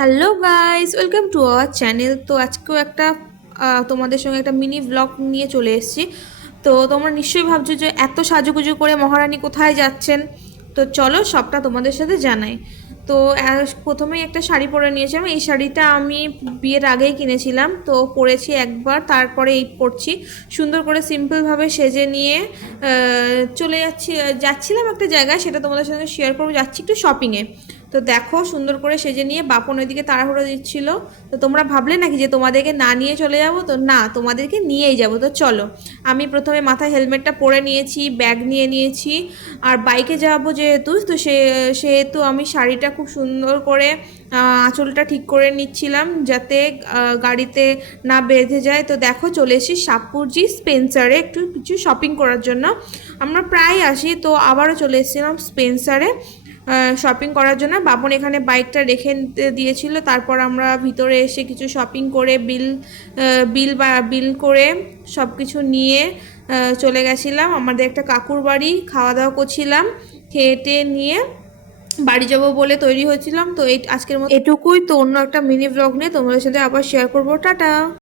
Hello guys, welcome to our channel. তো আজকেও একটা তোমাদের সঙ্গে একটা মিনি ব্লগ নিয়ে চলে এসেছি। তো তোমরা নিশ্চয়ই ভাবছো যে এত সাজুগুজু করে মহারানী কোথায় যাচ্ছেন। তো চলো সবটা তোমাদের সাথে জানাই। তো প্রথমেই একটা শাড়ি পরে নিয়েছিলাম। এই শাড়িটা আমি বিয়ের আগেই কিনেছিলাম, তো পরেছি একবার, তারপরে এই পরছি। সুন্দর করে সিম্পলভাবে সেজে নিয়ে চলে যাচ্ছিলাম একটা জায়গায়, সেটা তোমাদের সঙ্গে শেয়ার করবো। যাচ্ছি একটু শপিংয়ে। তো দেখো সুন্দর করে সেজে নিয়ে বাপন ওইদিকে তাড়াহুড়ো দিচ্ছিল। তো তোমরা ভাবলে নাকি যে তোমাদেরকে না নিয়ে চলে যাব, তো না, তোমাদেরকে নিয়েই যাব। তো চলো, আমি প্রথমে মাথায় হেলমেটটা পরে নিয়েছি, ব্যাগ নিয়ে নিয়েছি। আর বাইকে যাবো যেহেতু, তো সেহেতু আমি শাড়িটা খুব সুন্দর করে আঁচলটা ঠিক করে নিচ্ছিলাম যাতে গাড়িতে না বেঁধে যায়। তো দেখো চলে এসেছি সাপুরজি স্পেন্সারে একটু কিছু শপিং করার জন্য। আমরা প্রায় আসি, তো আবারও চলে এসেছিলাম স্পেন্সারে শপিং করার জন্য। বাপন এখানে বাইকটা রেখে দিয়েছিল, তারপর আমরা ভিতরে এসে কিছু শপিং করে বিল করে সব কিছু নিয়ে চলে গেছিলাম আমাদের একটা কাকুর বাড়ি। খাওয়া দাওয়া করছিলাম, খেয়ে নিয়ে বাড়ি যাবো বলে তৈরি হয়েছিলাম। তো এই আজকের মতো এটুকুই। তো অন্য একটা মিনি ব্লগ নিয়ে তোমাদের সাথে আবার শেয়ার করবো। টাটা।